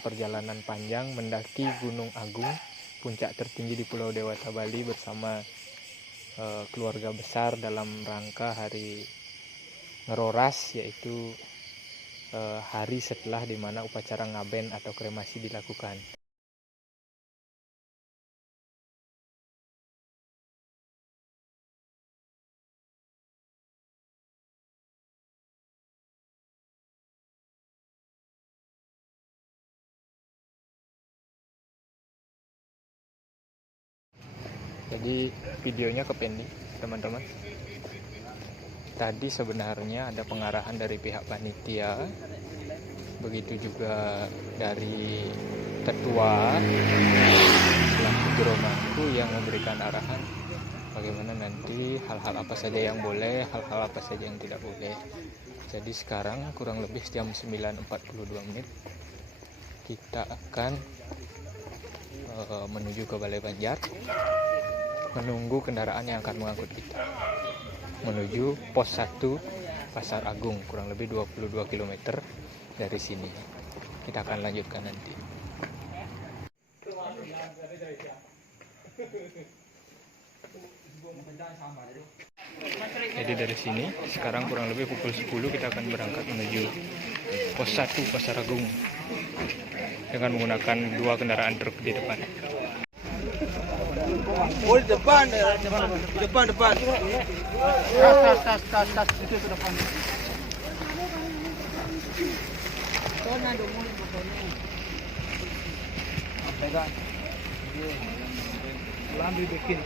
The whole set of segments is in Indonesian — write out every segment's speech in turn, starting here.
melanjutkan perjalanan panjang mendaki Gunung Agung, puncak tertinggi di Pulau Dewata Bali bersama keluarga besar dalam rangka hari Ngeroras, yaitu hari setelah dimana upacara ngaben atau kremasi dilakukan. Jadi videonya kepending teman-teman. Tadi sebenarnya ada pengarahan dari pihak panitia, begitu juga dari ketua selaku geromangku yang memberikan arahan bagaimana nanti hal-hal apa saja yang boleh, hal-hal apa saja yang tidak boleh. Jadi sekarang kurang lebih jam 9.42 kita akan menuju ke Balai Banjar, menunggu kendaraan yang akan mengangkut kita menuju pos 1 Pasar Agung, kurang lebih 22 km dari sini. Kita akan lanjutkan nanti. Jadi dari sini sekarang kurang lebih pukul 10 kita akan berangkat menuju pos 1 Pasar Agung dengan menggunakan 2 kendaraan truk di depan. Oh, di depan. Tas itu ke depan. Pegang. Lambi bikin.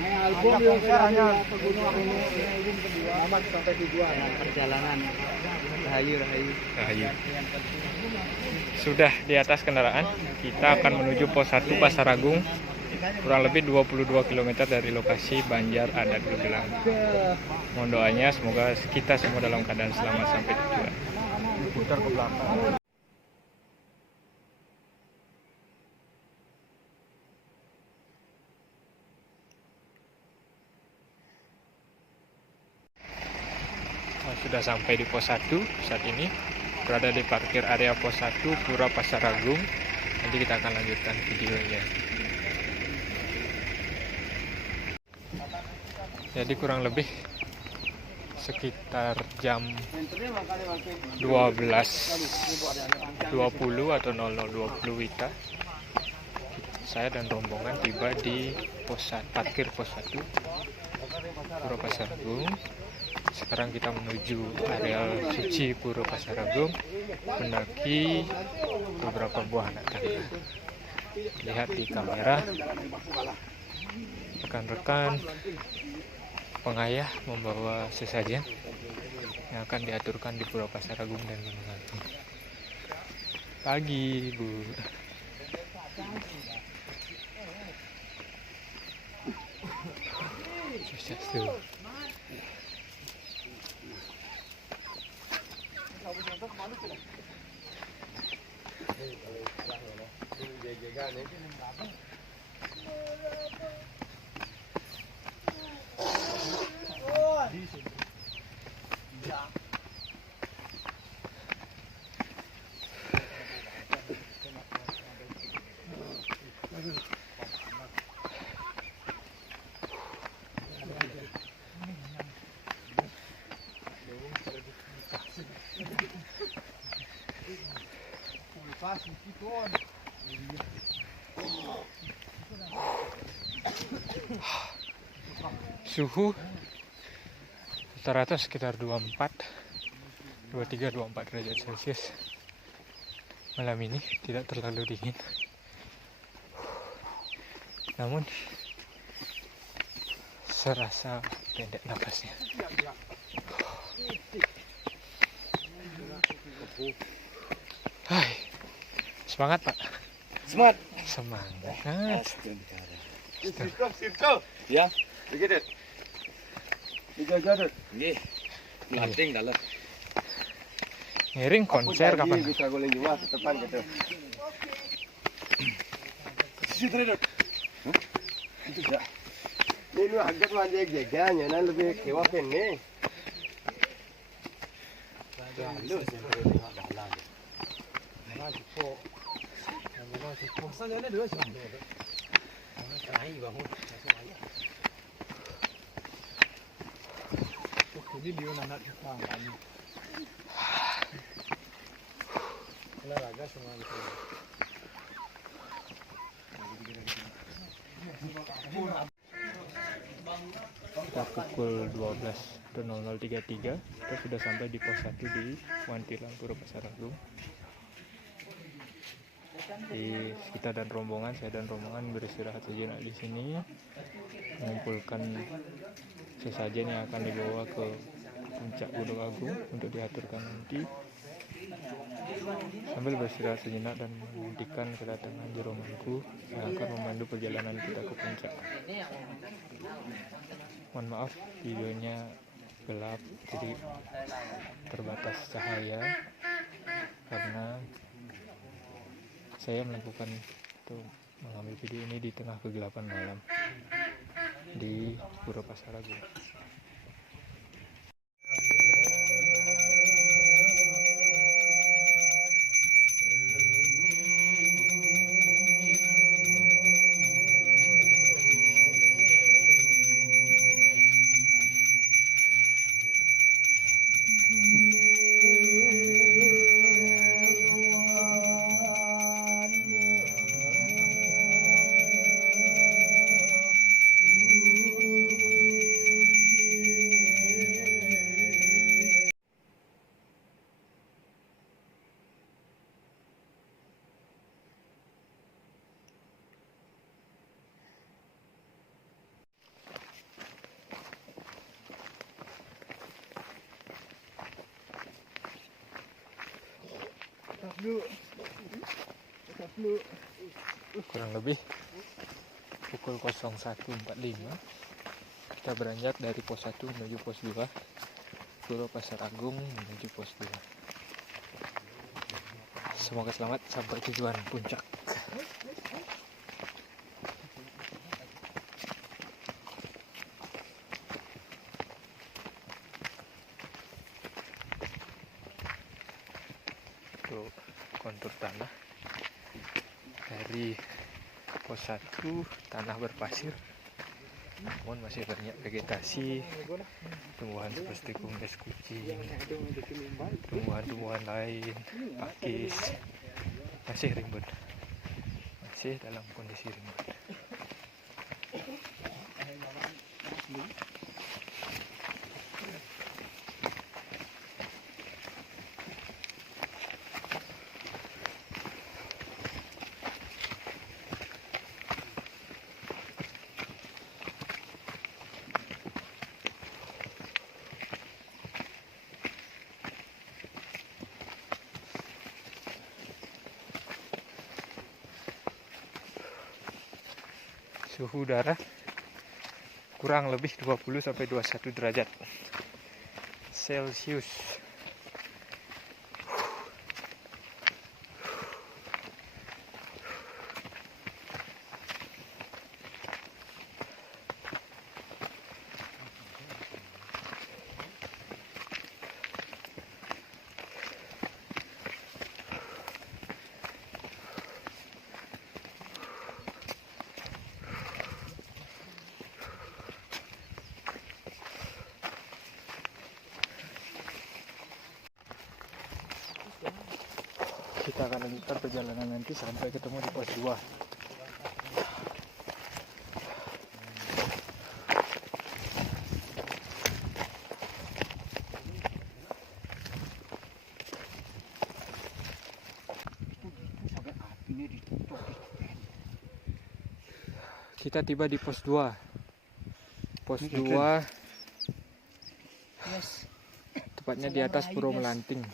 Album yang hanya pegunungan ini selamat sampai tujuan perjalanan. Rahayu. Sudah di atas kendaraan, kita akan menuju pos 1 Pasar Agung, kurang lebih 22 km dari lokasi Banjar Adat Gegelang. Mohon doanya semoga kita semua dalam keadaan selamat sampai tujuan. Diputar ke belakang. Sudah sampai di pos 1 saat ini, berada di parkir area pos 1 Pura Pasar Agung. Nanti kita akan lanjutkan videonya. Jadi kurang lebih sekitar jam 12.20 atau 00.20 WITA, saya dan rombongan tiba di parkir pos 1 Pura Pasar Agung. Sekarang kita menuju areal suci Pura Pasar Agung, mendaki beberapa buah anak tangga. Lihat di kamera, rekan-rekan pengayah membawa sesajen yang akan diaturkan di Pura Pasar Agung dan Gunung Agung. Pagi, Bu. Sukses tuh. Suhu rata-rata sekitar 23-24 derajat Celcius. Malam ini tidak terlalu dingin, namun serasa pendek napasnya. Hai, semangat Pak. Semangat. Sirkel. Ya, begitu. Dijajar. Nggih. Melanting dalam. Ngiring konser kapan? Bisa goleng juga ke depan gitu. Situ deh. Itu ya. Ini agak lanjut jaganya, nah lebih kewakin nih. Jadi dia nak cakap ni. Olahraga semua itu. Kita pukul 12.00.33 kita sudah sampai di pos 1 di Wantilan Pura Pasar Agung. Di kita dan rombongan, saya dan rombongan beristirahat sejenak di sini, mengumpulkan sesajen yang akan dibawa ke puncak Gunung Agung untuk diaturkan nanti, sambil beristirahat sejenak dan menantikan kedatangan jeromanku yang akan memandu perjalanan kita ke puncak. Mohon maaf videonya gelap, jadi terbatas cahaya karena saya melakukan untuk mengambil video ini di tengah kegelapan malam di Pura Pasar Agung. Kurang lebih pukul 01.45 kita beranjak dari pos 1 menuju pos 2 Pura Pasar Agung menuju pos 2. Semoga selamat sampai tujuan puncak. Tuh kontur tanah dari pos 1, tanah berpasir, namun masih banyak vegetasi, tumbuhan seperti kumis kucing, tumbuhan-tumbuhan lain, pakis, masih rimbun, masih dalam kondisi rimbun. Suhu udara kurang lebih 20-21 derajat Celcius. Kita akan lanjutkan perjalanan nanti sampai ketemu di pos 2. Kita tiba di pos 2. Pos 2 tepatnya di atas Puro Melanting.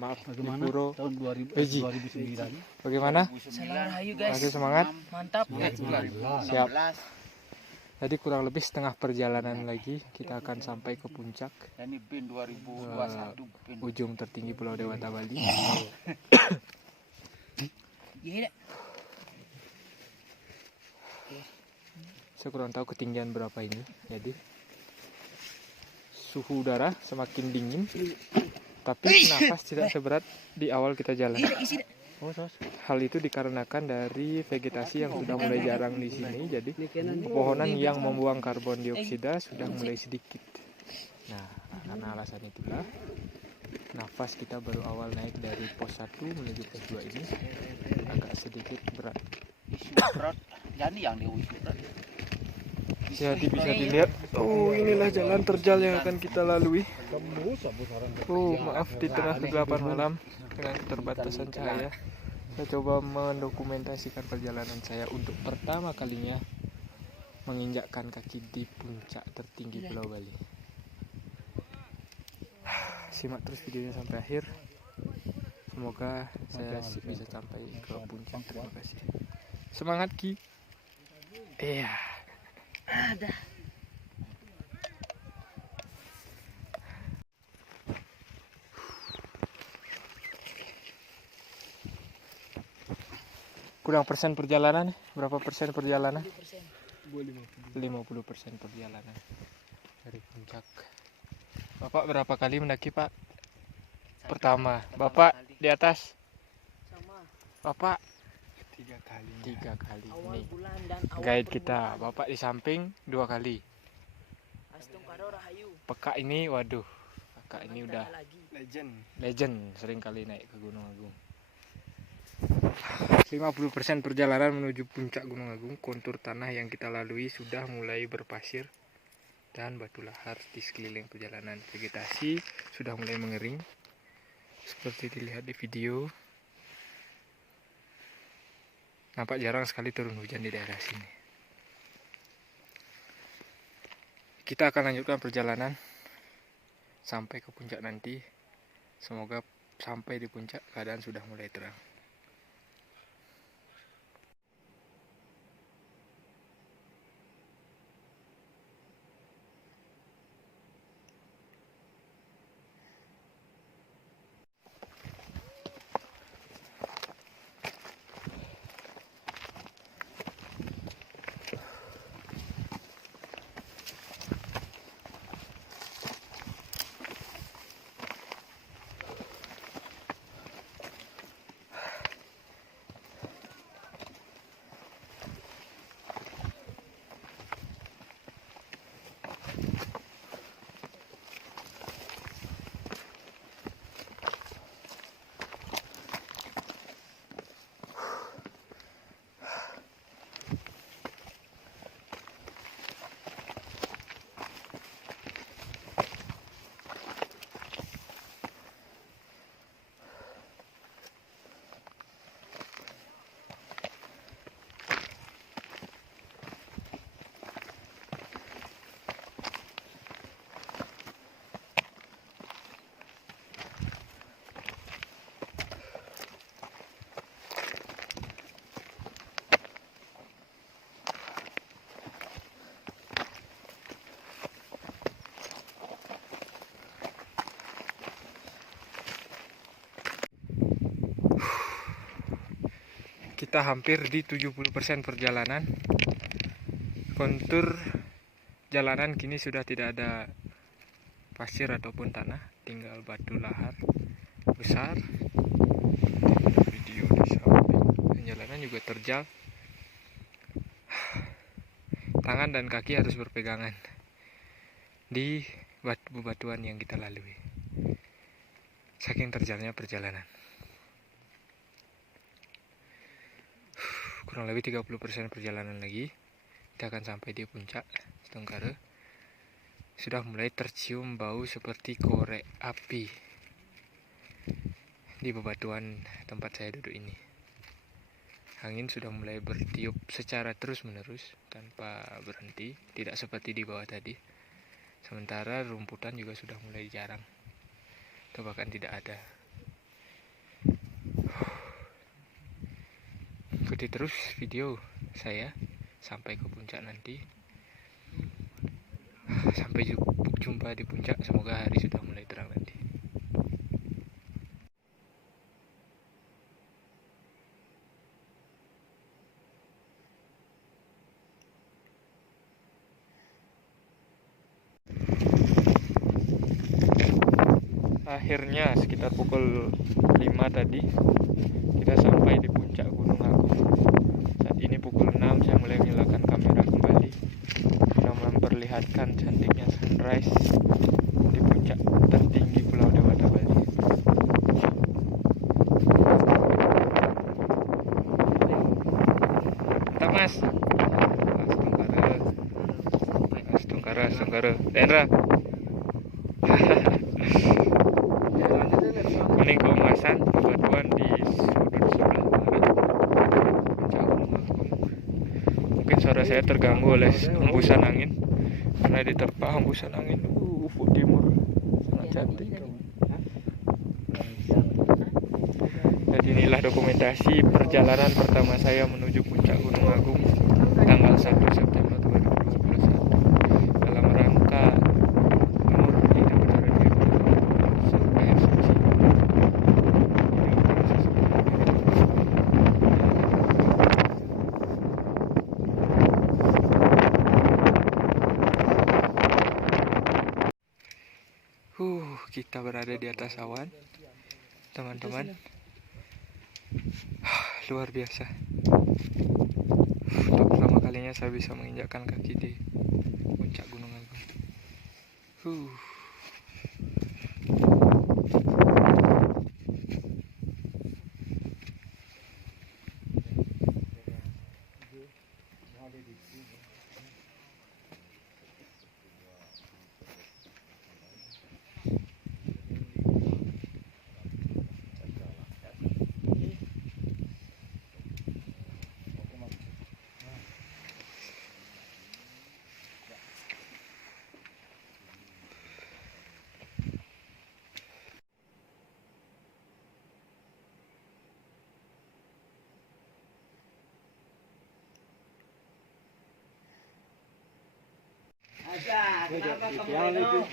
Maaf, di Puro Tahun 2000, Beji. 2009. Bagaimana? Selamat Rahayu guys. Masih semangat? Mantap. Siap. Jadi kurang lebih setengah perjalanan lagi kita akan sampai ke puncak, Dan ini BIN 2021 BIN. ujung tertinggi Pulau Dewata Bali. Iya. Saya kurang tahu ketinggian berapa ini. Jadi suhu udara semakin dingin, tapi nafas tidak seberat di awal kita jalan. Hal itu dikarenakan dari vegetasi yang sudah mulai jarang di sini, jadi pepohonan yang membuang karbon dioksida sudah mulai sedikit. Nah, karena alasan itulah nafas kita baru awal naik dari pos 1 menuju pos 2 ini agak sedikit berat. Berat. Jadi yang dia berat. Jadi bisa dilihat, oh inilah jalan terjal yang akan kita lalui. Oh maaf di tengah kegelapan malam dengan keterbatasan cahaya, saya coba mendokumentasikan perjalanan saya untuk pertama kalinya menginjakkan kaki di puncak tertinggi Pulau Bali. Simak terus videonya sampai akhir. Semoga saya bisa sampai ke puncak. Terima kasih. Semangat Ki. Iya. Ada. Kurang persen perjalanan, berapa persen perjalanan? 50%. 50% perjalanan dari puncak. Bapak berapa kali mendaki Pak? Pertama. Bapak di atas? Sama. Bapak 3 kali. 3 kali. Awal Nih bulan dan awal guide kita. perbulan. Bapak di samping 2 kali. Astung Karo Rahayu. Peka ini waduh. Kakak ini udah Lagi. legend, sering kali naik ke Gunung Agung. 50% perjalanan menuju puncak Gunung Agung, kontur tanah yang kita lalui sudah mulai berpasir dan batu lahar di sekeliling perjalanan. Vegetasi sudah mulai mengering seperti dilihat di video. Nampak jarang sekali turun hujan di daerah sini. Kita akan lanjutkan perjalanan sampai ke puncak nanti. Semoga sampai di puncak keadaan sudah mulai terang. Kita hampir di 70% perjalanan. Kontur jalanan kini sudah tidak ada pasir ataupun tanah, tinggal batu lahar besar. Video di samping. Dan jalanan juga terjal. Tangan dan kaki harus berpegangan di batu-batuan yang kita lalui. Saking terjalnya perjalanan. Kurang lebih 30% perjalanan lagi kita akan sampai di puncak Tengkara. Sudah mulai tercium bau seperti korek api di bebatuan tempat saya duduk ini. Angin sudah mulai bertiup secara terus-menerus tanpa berhenti, tidak seperti di bawah tadi. Sementara rumputan juga sudah mulai jarang atau bahkan tidak ada. Ikuti terus video saya sampai ke puncak nanti. Sampai jumpa di puncak, semoga hari sudah mulai terang nanti. Akhirnya sekitar pukul 5 tadi kita kita sampai di puncak Gunung Agung. Saat ini pukul 6, saya mulai menyalakan kamera kembali guna memperlihatkan cantiknya sunrise di puncak tertinggi Pulau Dewata Bali. Mantap mas. Astungkara. Dendra. Kuning keemasan bebatuan di sudut sebelah barat puncak Gunung Agung. Mungkin suara saya terganggu oleh hembusan angin karena diterpa hembusan angin ufuk timur sangat cantik. Dan inilah dokumentasi perjalanan pertama saya menuju puncak Gunung Agung tanggal 1 September 2021 dalam rangka mengurungi daftaran air suci. Kita berada di atas awan, teman-teman. Luar biasa. Untuk pertama kalinya saya bisa menginjakkan kaki di puncak Gunung Agung.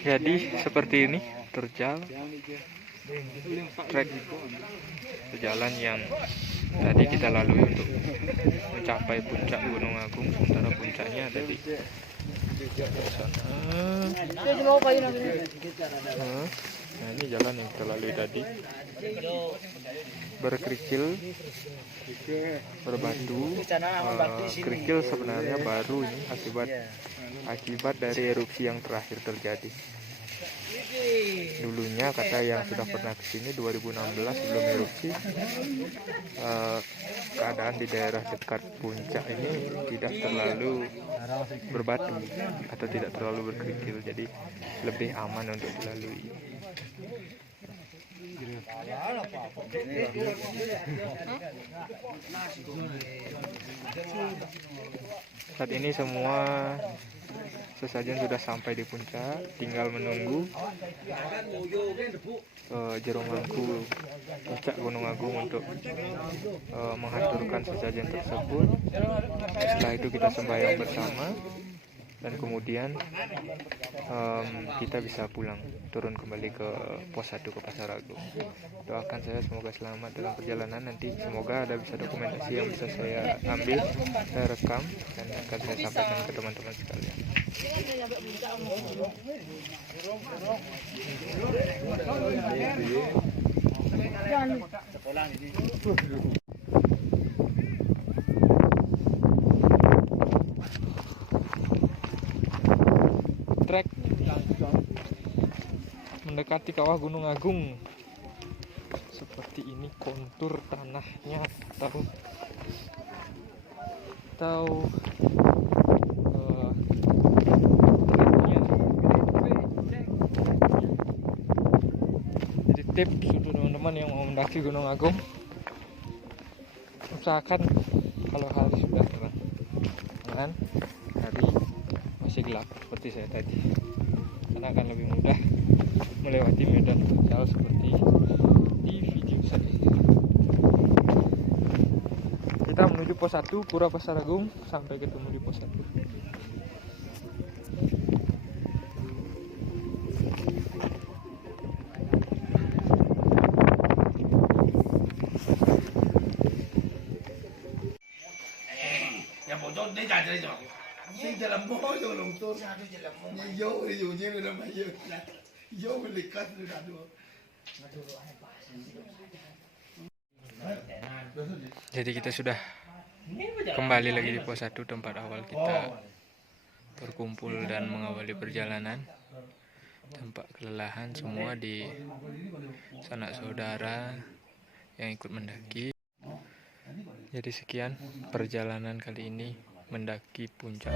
Jadi seperti ini terjal trek jalan yang tadi kita lalui untuk mencapai puncak Gunung Agung. Sementara puncaknya ada di sana. Nah, ini jalan yang kita lalui tadi, berkerikil, berbatu. Kerikil sebenarnya baru ini akibat dari erupsi yang terakhir terjadi. Dulunya kata yang sudah pernah kesini 2016 sebelum erupsi, keadaan di daerah dekat puncak ini tidak terlalu berbatu atau tidak terlalu berkerikil, jadi lebih aman untuk dilalui. Saat ini semua sesajen sudah sampai di puncak, tinggal menunggu jeromangku puncak Gunung Agung untuk menghaturkan sesajen tersebut. Setelah itu kita sembahyang bersama dan kemudian kita bisa pulang, turun kembali ke pos 1 ke Pasar Agung. Doakan saya semoga selamat dalam perjalanan nanti, semoga ada bisa dokumentasi yang bisa saya ambil, saya rekam dan akan saya sampaikan ke teman-teman sekalian. Trek mendekati kawah Gunung Agung. Seperti ini kontur tanahnya atau jadi tips untuk teman-teman yang mau mendaki Gunung Agung, usahakan kalau hari sudah terang, jangan hari masih gelap seperti saya tadi, karena akan lebih mudah melewati medan terjal seperti di video saya. Kita menuju pos 1 Pura Pasar Agung, sampai ketemu di pos 1. Xin chào làm bố cho lòng tôn nhưng vô thì dù như là mày vô mình lịch cắt rồi đạt được Jadi kita sudah kembali lagi di pos 1, tempat awal kita berkumpul dan mengawali perjalanan. Tampak kelelahan semua di sanak saudara yang ikut mendaki. Jadi sekian perjalanan kali ini mendaki puncak.